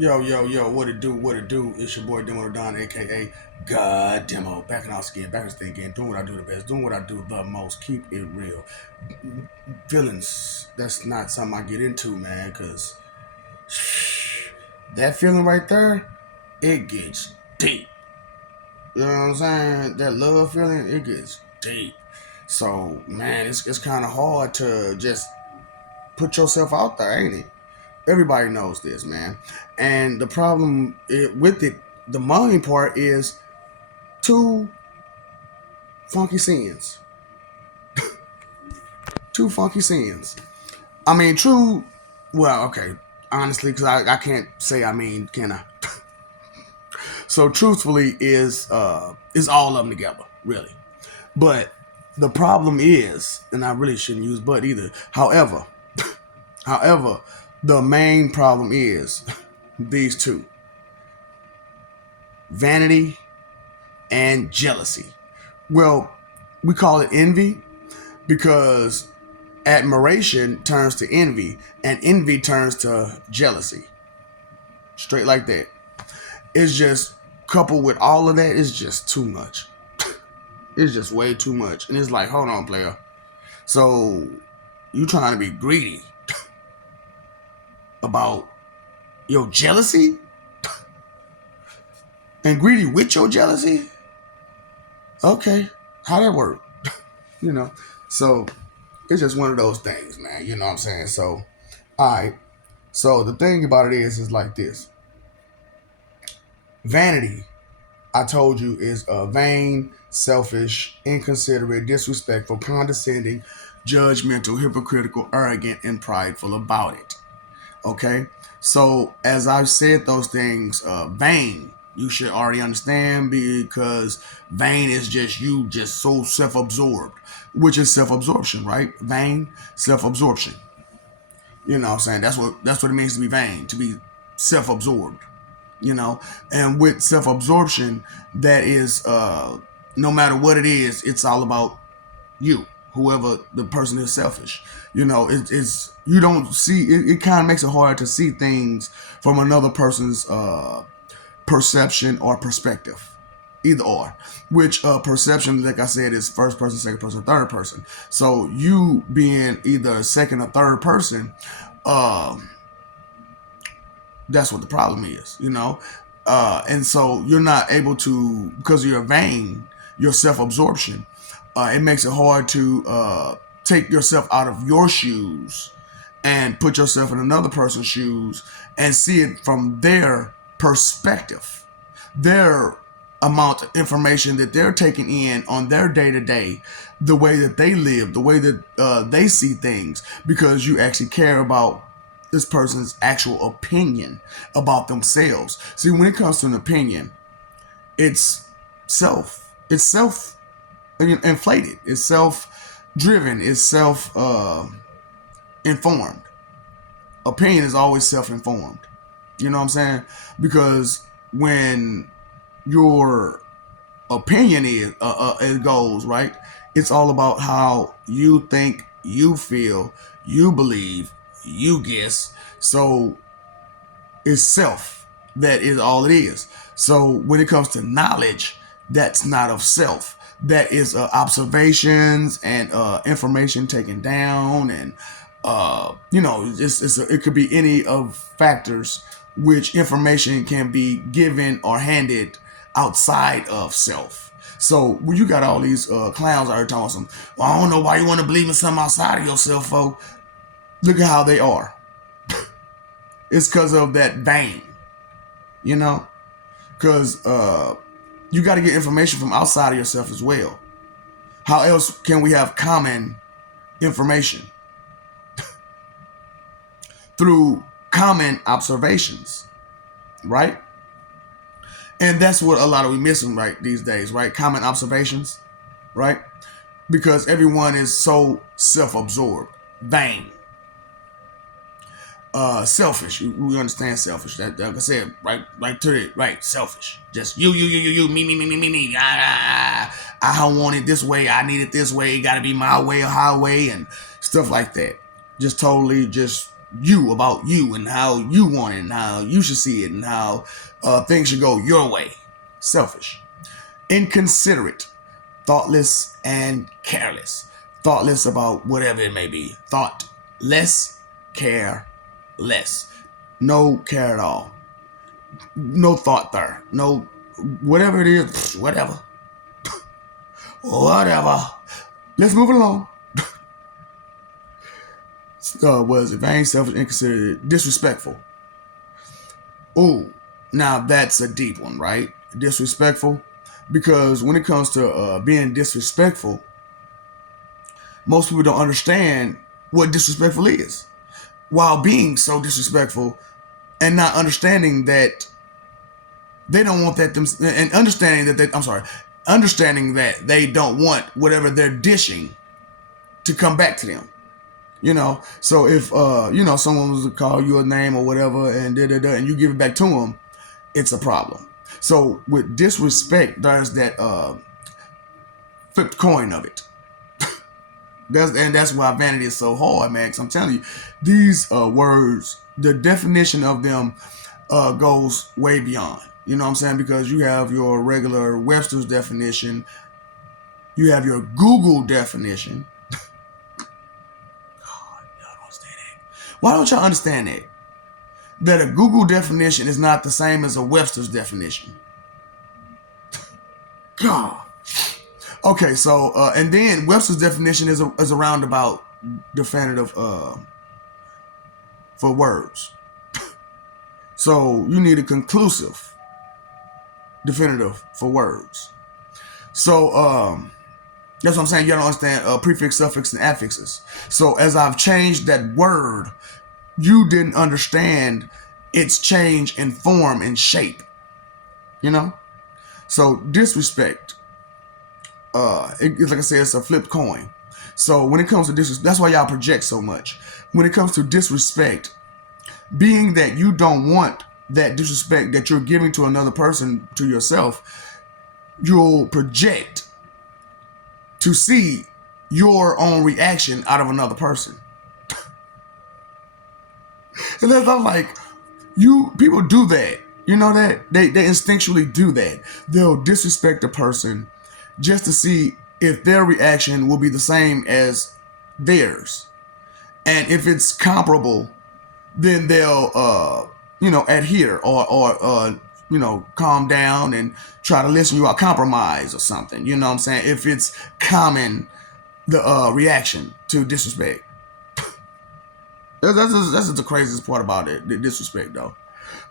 Yo, what it do? It's your boy Demo Don, aka God Demo. Back in our skin, back in the again, doing what I do the best, doing what I do the most, keep it real. Feelings, that's not something I get into, man, because that feeling right there, it gets deep. You know what I'm saying? That love feeling, it gets deep. So, man, it's kind of hard to just put yourself out there, ain't it? Everybody knows this, man. And the problem with it, the main part is two funky sins. Two funky sins. I mean, true. Well, okay. Honestly, because I can't say I mean, can I? So truthfully, is all of them together, really. But the problem is, and I really shouldn't use but either. However, the main problem is these two: vanity and jealousy. Well, we call it envy because admiration turns to envy and envy turns to jealousy. Straight like that. It's just coupled with all of that, it's just too much. It's just way too much. And it's like, hold on, player. So you trying to be greedy about your jealousy? And greedy with your jealousy? Okay. How that work? You know. So it's just one of those things, man. You know what I'm saying? So, all right. So the thing about it is like this. Vanity, I told you, is vain, selfish, inconsiderate, disrespectful, condescending, judgmental, hypocritical, arrogant, and prideful about it. Okay? So as I've said those things, vain, you should already understand because vain is just you just so self-absorbed, which is self-absorption, right? Vain, self-absorption. You know what I'm saying? That's what it means to be vain, to be self-absorbed. You know, and with self-absorption, that is no matter what it is, it's all about you, whoever the person is selfish. You know, it's you don't see it kind of makes it hard to see things from another person's perception or perspective, either or, which perception, like I said, is first person, second person, third person. So you being either second or third person, that's what the problem is, you know. And so you're not able to, because of your vain, your self-absorption, it makes it hard to take yourself out of your shoes and put yourself in another person's shoes and see it from their perspective, their amount of information that they're taking in on their day to day, the way that they live, the way that they see things, because you actually care about this person's actual opinion about themselves. See, when it comes to an opinion, it's self inflated, it's self driven, it's self informed. Opinion is always self informed. You know what I'm saying? Because when your opinion is it goes right, it's all about how you think, you feel, you believe, you guess. So it's self. That is all it is. So when it comes to knowledge, that's not of self. That is observations and information taken down, and it could be any of factors which information can be given or handed outside of self. So when you got all these clowns out here talking some, well, I don't know why you want to believe in something outside of yourself, folks. Look at how they are. It's because of that vein, you know? Because you got to get information from outside of yourself as well. How else can we have common information? Through common observations, right? And that's what a lot of we missing right these days, right? Common observations, right? Because everyone is so self-absorbed, vain, selfish. We understand selfish. That, like I said, right to it, right. Selfish. Just you, me. I don't want it this way. I need it this way. It got to be my way or highway and stuff like that. Just totally, just you, about you, and how you want it, and how you should see it, and how things should go your way. Selfish. Inconsiderate. Thoughtless and careless. Thoughtless about whatever it may be. Thoughtless, care less. No care at all. No thought there. No, whatever it is, whatever. Whatever. Let's move along. Was it vain, selfish, inconsiderate, disrespectful? Ooh, now that's a deep one, right? Disrespectful. Because when it comes to being disrespectful, most people don't understand what disrespectful is. While being so disrespectful and not understanding that they don't want that and understanding that they don't want whatever they're dishing to come back to them. So if someone was to call you a name or whatever and and you give it back to them, it's a problem. So with disrespect, there's that flipped coin of it. That's why vanity is so hard, man. Because I'm telling you, these words, the definition of them goes way beyond. You know what I'm saying? Because you have your regular Webster's definition, you have your Google definition. God, y'all don't understand that. Why don't y'all understand that? That a Google definition is not the same as a Webster's definition. God. Okay, so and then Webster's definition is a roundabout definitive for words. So you need a conclusive definitive for words. So that's what I'm saying. You don't understand prefix, suffix, and affixes. So as I've changed that word, you didn't understand its change in form and shape. So disrespect. It's like I said, it's a flipped coin. So when it comes to disrespect, that's why y'all project so much. When it comes to disrespect, being that you don't want that disrespect that you're giving to another person to yourself, you'll project to see your own reaction out of another person. And that's I'm like, people do that. You know that? They instinctually do that. They'll disrespect a person just to see if their reaction will be the same as theirs. And if it's comparable, then they'll adhere or calm down and try to listen to you out, compromise or something. You know what I'm saying? If it's common, the reaction to disrespect. That's just the craziest part about it, the disrespect though.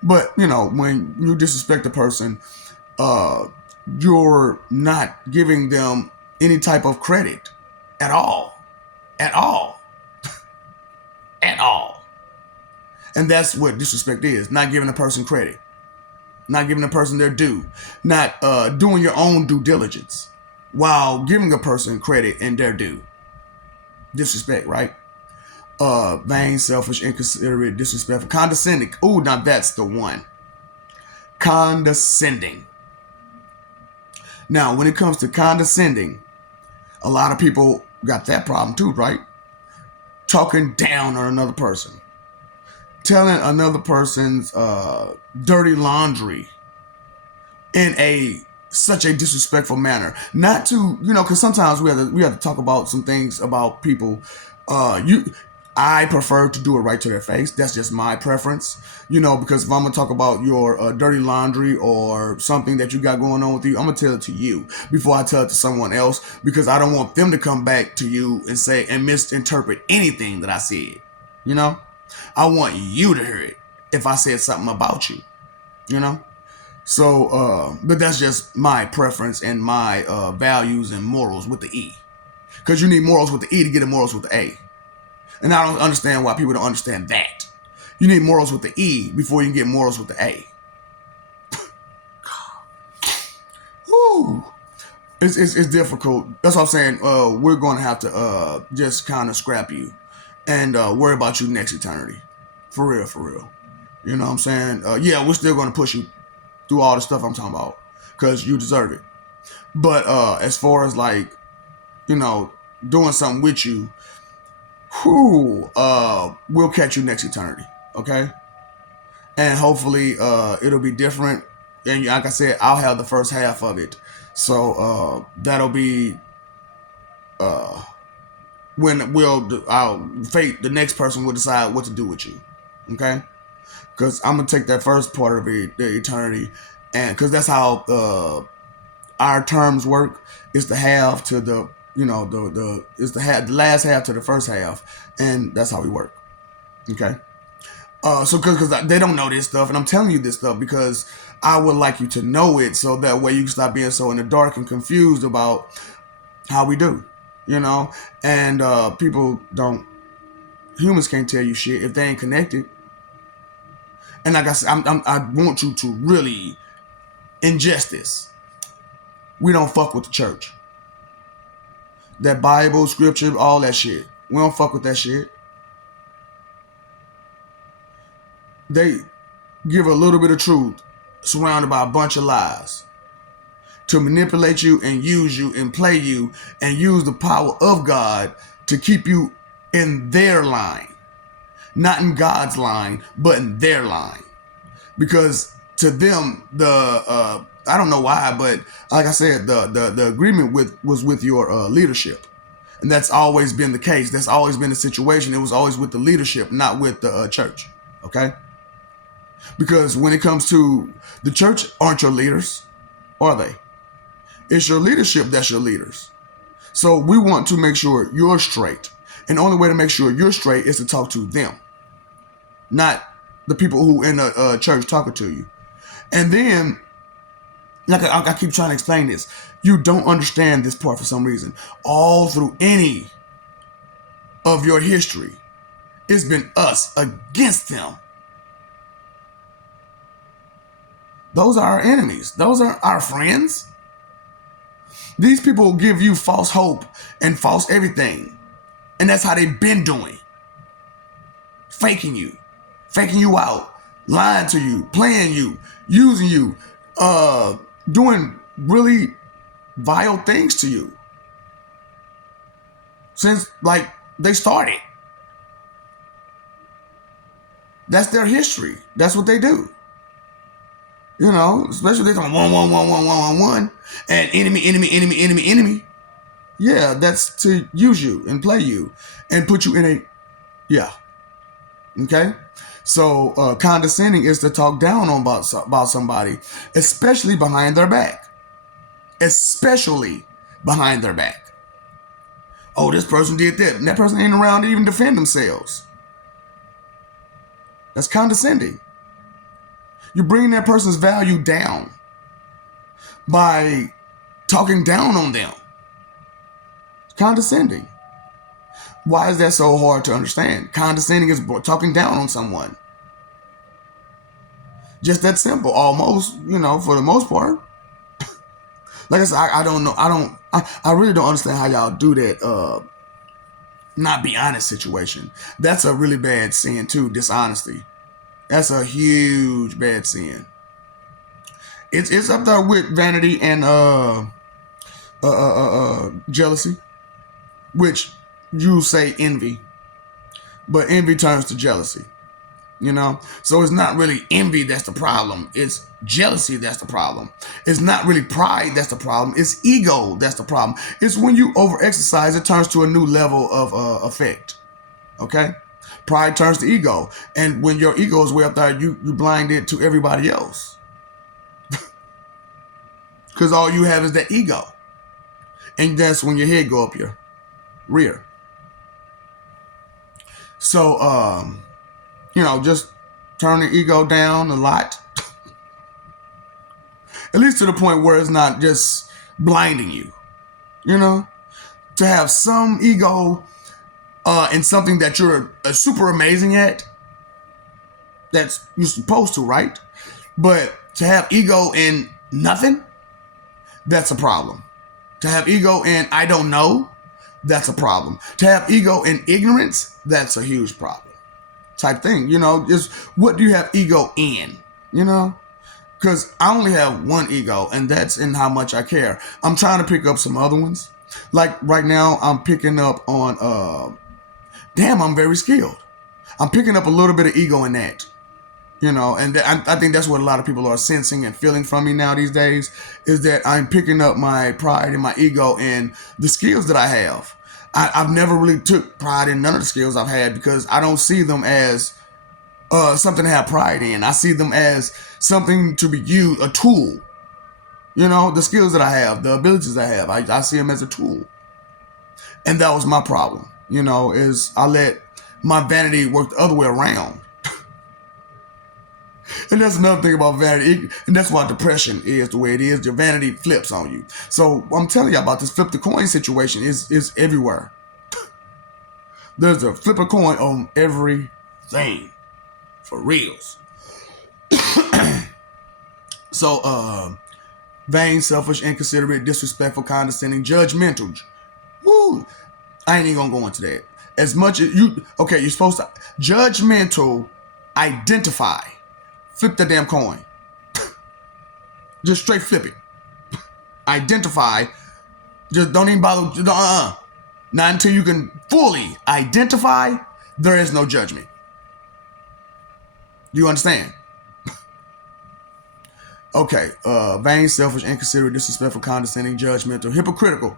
But when you disrespect a person, you're not giving them any type of credit at all. At all. At all. And that's what disrespect is. Not giving a person credit. Not giving a person their due. Not doing your own due diligence while giving a person credit and their due. Disrespect, right? Vain, selfish, inconsiderate, disrespectful, condescending. Ooh, now that's the one. Condescending. Now, when it comes to condescending, a lot of people got that problem too, right? Talking down on another person. Telling another person's dirty laundry in such a disrespectful manner. Not to, because sometimes we have to talk about some things about people. I prefer to do it right to their face. That's just my preference, because if I'm going to talk about your dirty laundry or something that you got going on with you, I'm going to tell it to you before I tell it to someone else, because I don't want them to come back to you and say and misinterpret anything that I said. I want you to hear it if I said something about you, So, but that's just my preference and my values and morals with the E. Because you need morals with the E to get the morals with the A. And I don't understand why people don't understand that. You need morals with the E before you can get morals with the A. Woo. It's difficult. That's what I'm saying. We're going to have to just kind of scrap you and worry about you next eternity. For real, for real. You know what I'm saying? Yeah, we're still going to push you through all the stuff I'm talking about because you deserve it. But as far as doing something with you, whew, we'll catch you next eternity. Okay? And hopefully it'll be different. And like I said, I'll have the first half of it. So that'll be when I'll fate the next person will decide what to do with you. Okay? Because I'm gonna take that first part of the eternity, and because that's how our terms work, is the half to the the is the last half to the first half, and that's how we work. Okay. So because they don't know this stuff, and I'm telling you this stuff because I would like you to know it, so that way you can stop being so in the dark and confused about how we do, And people don't, humans can't tell you shit if they ain't connected. And like I said, I want you to really ingest this. We don't fuck with the church. That Bible, scripture, all that shit. We don't fuck with that shit. They give a little bit of truth surrounded by a bunch of lies to manipulate you and use you and play you and use the power of God to keep you in their line. Not in God's line, but in their line. Because to them, I don't know why, but like I said, the agreement was with your leadership. And that's always been the case. That's always been the situation. It was always with the leadership, not with the church. Okay? Because when it comes to the church, aren't your leaders, are they? It's your leadership that's your leaders. So we want to make sure you're straight. And the only way to make sure you're straight is to talk to them, not the people who in the church talking to you. And then, like I keep trying to explain this, you don't understand this part for some reason. All through any of your history, it's been us against them. Those are our enemies. Those are our friends. These people give you false hope and false everything. And that's how they've been doing. Faking you out, lying to you, playing you, using you, doing really vile things to you. Since they started. That's their history. That's what they do. Especially they talking 1 and enemy. Yeah, that's to use you and play you and put you in a, yeah. Okay? So condescending is to talk down on about somebody, especially behind their back. Especially behind their back. Oh, this person did that. And that person ain't around to even defend themselves. That's condescending. You bring that person's value down by talking down on them. It's condescending. Why is that so hard to understand? Condescending is talking down on someone. Just that simple, almost, for the most part. Like I said, I don't know. I really don't understand how y'all do that not be honest situation. That's a really bad sin too, dishonesty. That's a huge bad sin. It's up there with vanity and jealousy, which you say envy, but envy turns to jealousy. So it's not really envy that's the problem. It's jealousy that's the problem. It's not really pride that's the problem. It's ego that's the problem. It's when you over-exercise, it turns to a new level of effect. Okay? Pride turns to ego. And when your ego is way up there, you blind it to everybody else. Because all you have is that ego. And that's when your head go up your rear. So, just turn the ego down a lot. At least to the point where it's not just blinding you. To have some ego in something that you're super amazing at. That's you're supposed to, right? But to have ego in nothing, that's a problem. To have ego in I don't know, that's a problem. To have ego in ignorance, that's a huge problem. Type thing, just what do you have ego in? Because I only have one ego, and that's in how much I care. I'm trying to pick up some other ones. Like right now, I'm picking up on damn, I'm very skilled. I'm picking up a little bit of ego in that. And I think that's what a lot of people are sensing and feeling from me now these days, is that I'm picking up my pride and my ego in the skills that I have. I've never really took pride in none of the skills I've had, because I don't see them as something to have pride in. I see them as something to be used, a tool. The skills that I have, the abilities I have, I see them as a tool. And that was my problem, is I let my vanity work the other way around. And that's another thing about vanity. And that's why depression is the way it is. Your vanity flips on you. So I'm telling you about this flip the coin situation is everywhere. There's a flip a coin on everything. For reals. So, vain, selfish, inconsiderate, disrespectful, condescending, judgmental. Woo! I ain't even gonna go into that. As much as you're supposed to judgmental, identify. Flip the damn coin. Just straight flip it. Identify. Just don't even bother. Not until you can fully identify, there is no judgment. Do you understand? Okay. Vain, selfish, inconsiderate, disrespectful, condescending, judgmental, hypocritical.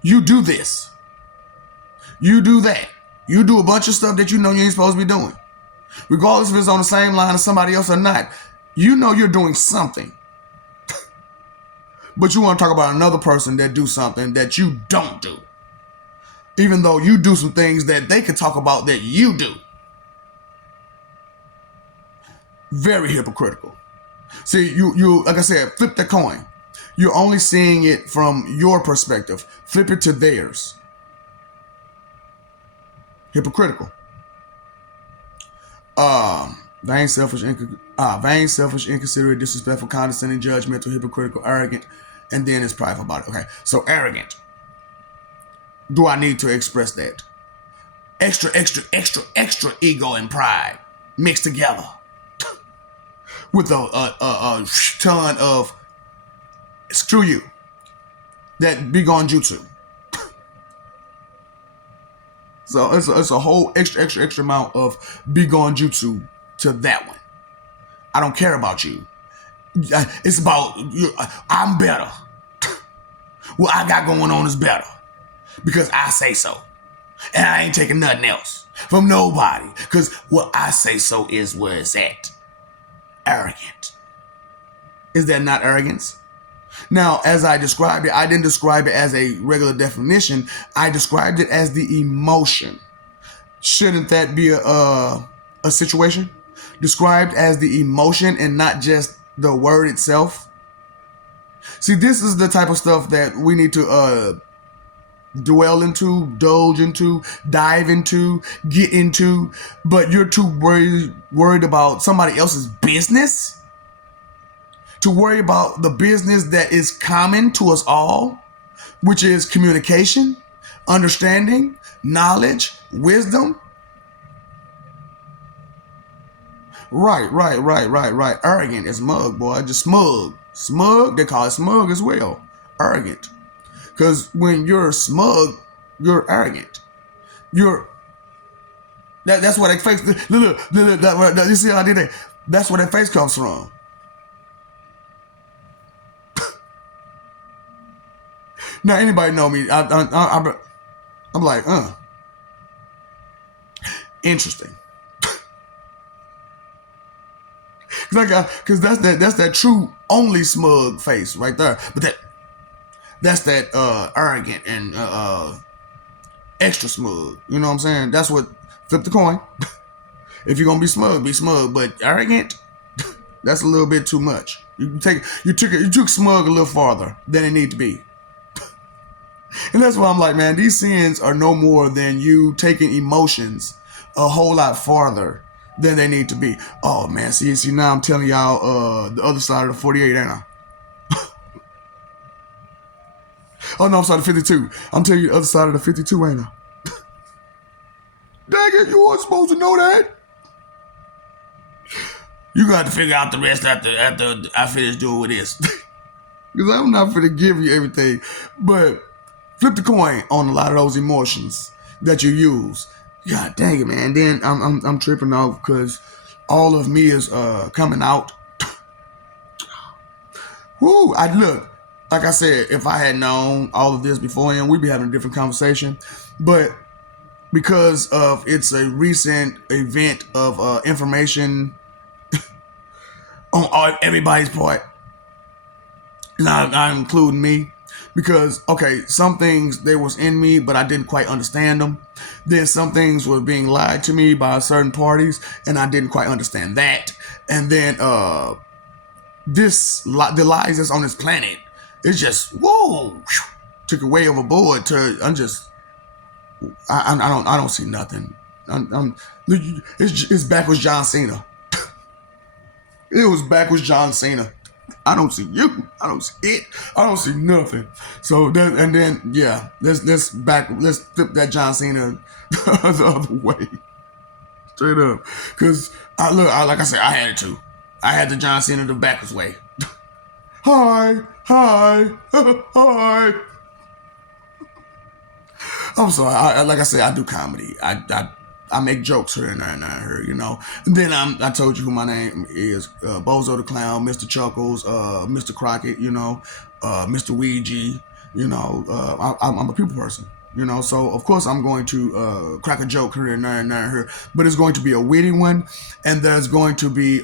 You do this. You do that. You do a bunch of stuff that you know you ain't supposed to be doing. Regardless if it's on the same line as somebody else or not. You know you're doing something. But you want to talk about another person that do something that you don't do. Even though you do some things that they can talk about that you do. Very hypocritical. See, you like I said, flip the coin. You're only seeing it from your perspective. Flip it to theirs. Hypocritical. Vain, selfish, inconsiderate, disrespectful, condescending, judgmental, hypocritical, arrogant, and then it's prideful about it. Okay, so arrogant. Do I need to express that? Extra ego and pride mixed together with a ton of screw you. That be gone jutsu. So it's a whole extra amount of be gone jutsu to that one. I don't care about you. It's about I'm better. What I got going on is better because I say so, and I ain't taking nothing else from nobody because what I say so is where it's at. Arrogant. Is that not arrogance? Now, as I described it, I didn't describe it as a regular definition. I described it as the emotion. Shouldn't that be a situation? Described as the emotion and not just the word itself? See, this is the type of stuff that we need to dwell into, indulge into, dive into, get into, but you're too worried about somebody else's business? To worry about the business that is common to us all, which is communication, understanding, knowledge, wisdom. Right. Arrogant is smug, boy. Just smug. Smug, they call it smug as well. Arrogant. Because when you're smug, you're arrogant. That's what that face, look, you see how I did that? That's where that face comes from. Now, anybody know me, I'm like, interesting. Because that's that true only smug face right there. But that's that arrogant and extra smug. You know what I'm saying? That's what, flip the coin. If you're going to be smug. But arrogant, that's a little bit too much. You took smug a little farther than it need to be. And that's why I'm like, man, these sins are no more than you taking emotions a whole lot farther than they need to be. Oh, man, see, now I'm telling y'all the other side of the 48, ain't I? Oh, no, I'm sorry, the 52. I'm telling you the other side of the 52, ain't I? Dang it, you weren't supposed to know that. You got to figure out the rest after I finish doing with this. Because I'm not going to give you everything. But flip the coin on a lot of those emotions. that you use. God dang it, man. Then I'm tripping off because all of me is coming out. Woo! I look, like I said, if I had known all of this beforehand, we'd be having a different conversation. But because of it's a recent event of information on everybody's part, not including me, because okay, some things they was in me, but I didn't quite understand them. Then some things were being lied to me by certain parties, and I didn't quite understand that. And then the lies that's on this planet, it's just whoa, took away overboard. I don't see nothing. It's backwards John Cena. It was backwards John Cena. I don't see you. I don't see it. I don't see nothing. So that, and then yeah, let's flip that John Cena the other way, straight up. Cause like I said, I had it too. I had the John Cena the backwards way. Hi, hi. I'm sorry. Like I said, I do comedy. I make jokes here and there and here, you know. And then I told you who my name is: Bozo the Clown, Mr. Chuckles, Mr. Crockett, you know, Mr. Ouija. You know, I'm a people person, you know. So of course I'm going to crack a joke here and there and here, but it's going to be a witty one, and there's going to be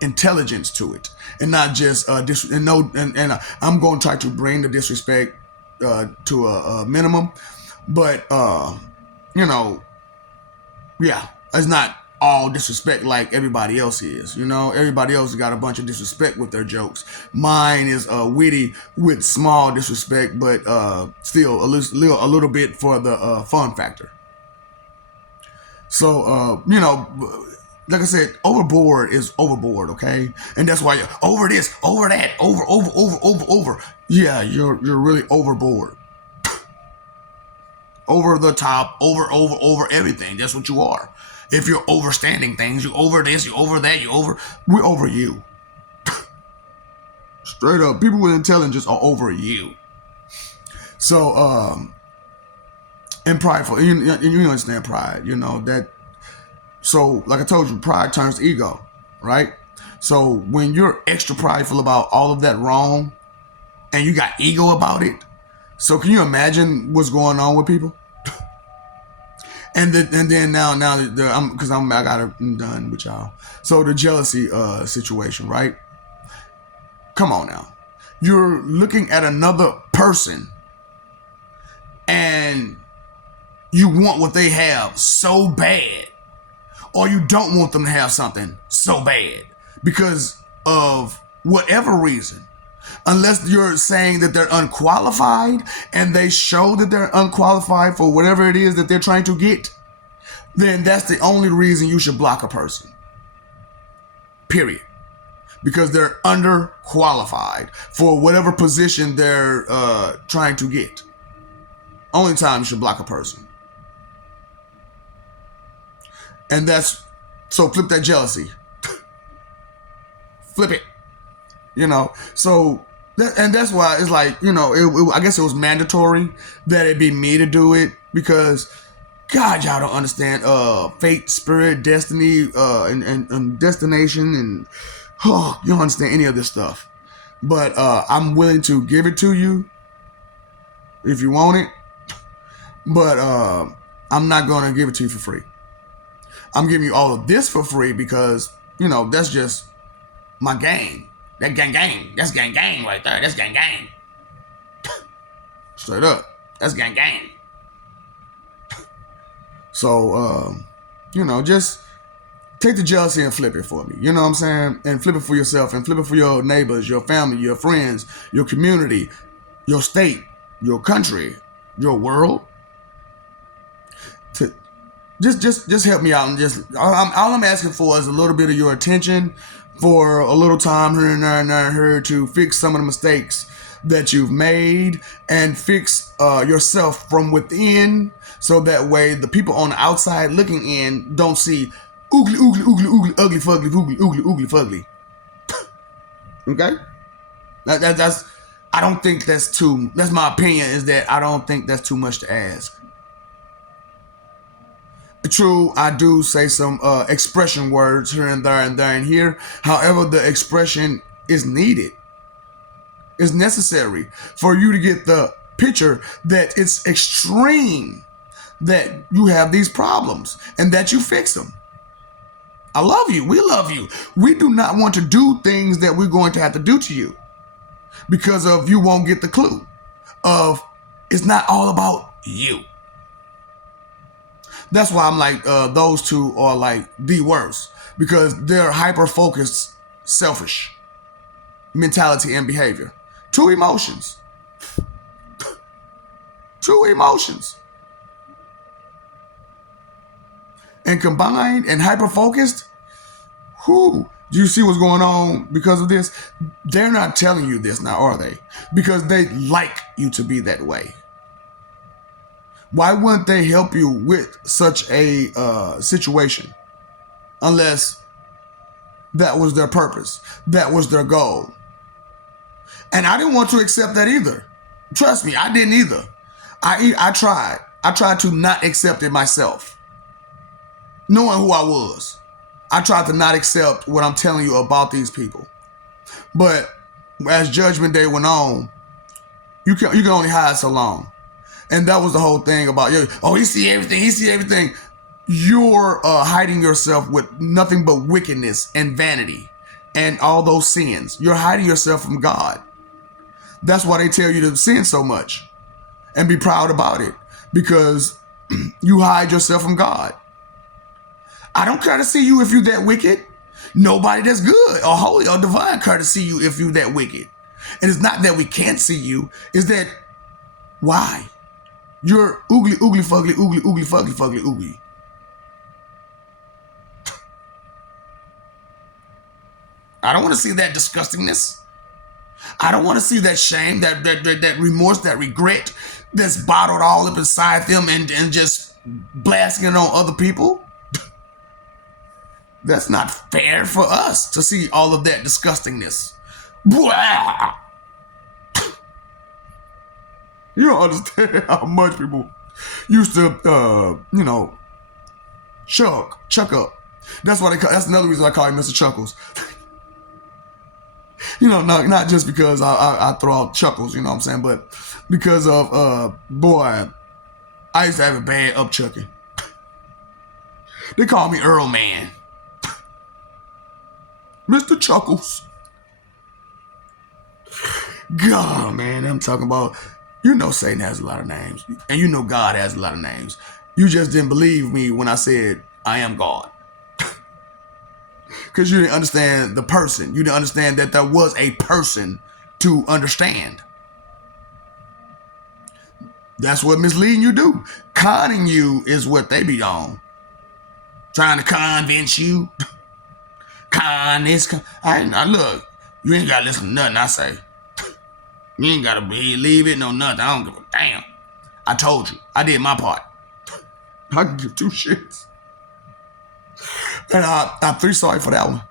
intelligence to it, and not just I'm going to try to bring the disrespect to a minimum. But you know, yeah, it's not all disrespect like everybody else is. You know, everybody else got a bunch of disrespect with their jokes. Mine is witty with small disrespect, but still a little bit for the fun factor. So you know, like I said, overboard is overboard, okay? And that's why you're over this, over that, over. Yeah, you're really overboard. Over the top, over everything. That's what you are. If you're overstanding things, you over this, you over that, we're over you. Straight up, people with intelligence are over you. So, and prideful, you understand pride, you know, that, so like I told you, pride turns to ego, right? So when you're extra prideful about all of that wrong, and you got ego about it, so can you imagine what's going on with people? And then now I'm done with y'all. So the jealousy situation, right? Come on now, you're looking at another person, and you want what they have so bad, or you don't want them to have something so bad because of whatever reason. Unless you're saying that they're unqualified and they show that they're unqualified for whatever it is that they're trying to get, then that's the only reason you should block a person. Period. Because they're underqualified for whatever position they're trying to get. Only time you should block a person. And so flip that jealousy. Flip it. You know, so that's why it's like, you know, I guess it was mandatory that it be me to do it, because God, y'all don't understand fate, spirit, destiny, and destination, and you don't understand any of this stuff. But I'm willing to give it to you if you want it. But I'm not gonna give it to you for free. I'm giving you all of this for free because, you know, that's just my game. That gang. That's gang right there. That's gang. Straight up. That's gang. So, you know, just take the jealousy and flip it for me. You know what I'm saying? And flip it for yourself, and flip it for your neighbors, your family, your friends, your community, your state, your country, your world. Just help me out, and all I'm asking for is a little bit of your attention for a little time here and there and here to fix some of the mistakes that you've made, and fix yourself from within, so that way the people on the outside looking in don't see oogly, ugly, fugly. Okay? That's I don't think that's my opinion is that I don't think that's too much to ask. True, I do say some expression words here and there and there and here. However, the expression is needed, is necessary for you to get the picture that it's extreme, that you have these problems and that you fix them. I love you. We love you. We do not want to do things that we're going to have to do to you because of you won't get the clue of it's not all about you. That's why I'm like, those two are like the worst because they're hyper focused, selfish mentality and behavior. Two emotions. Two emotions. And combined and hyper focused, who do you see what's going on because of this? They're not telling you this now, are they? Because they like you to be that way. Why wouldn't they help you with such a situation unless that was their purpose, that was their goal? And I didn't want to accept that either. Trust me, I didn't either. I tried. I tried to not accept it myself. Knowing who I was, I tried to not accept what I'm telling you about these people. But as Judgment Day went on, you can only hide so long. And that was the whole thing about, oh, he see everything, he see everything. You're hiding yourself with nothing but wickedness and vanity and all those sins. You're hiding yourself from God. That's why they tell you to sin so much and be proud about it, because you hide yourself from God. I don't care to see you if you're that wicked. Nobody that's good or holy or divine care to see you if you're that wicked. And it's not that we can't see you, it's that why? You're oogly, oogly, fugly, oogly, oogly, fugly, fugly, oogly. I don't want to see that disgustingness. I don't want to see that shame, that remorse, that regret that's bottled all up inside them and just blasting it on other people. That's not fair for us to see all of that disgustingness. Blah! You don't understand how much people used to, chuck up. That's why that's another reason I call him Mr. Chuckles. Not just because I throw out chuckles, you know what I'm saying, but because of, boy, I used to have a bad upchucking. They call me Earl Man. Mr. Chuckles. God, man, I'm talking about, Satan has a lot of names. And God has a lot of names. You just didn't believe me when I said I am God. Because you didn't understand the person. You didn't understand that there was a person to understand. That's what misleading you do. Conning you is what they be on. Trying to convince you. Con this. Look, you ain't got to listen to nothing I say. You ain't got to believe it, no nothing. I don't give a damn. I told you. I did my part. I can give two shits. And I'm three sorry for that one.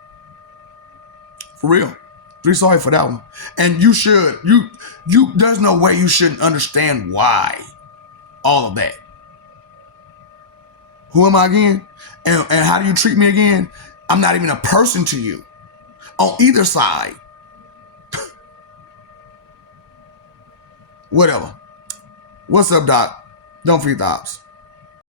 For real. Three sorry for that one. And you should. There's no way you shouldn't understand why all of that. Who am I again? And how do you treat me again? I'm not even a person to you. On either side. Whatever. What's up, Doc? Don't forget the ops.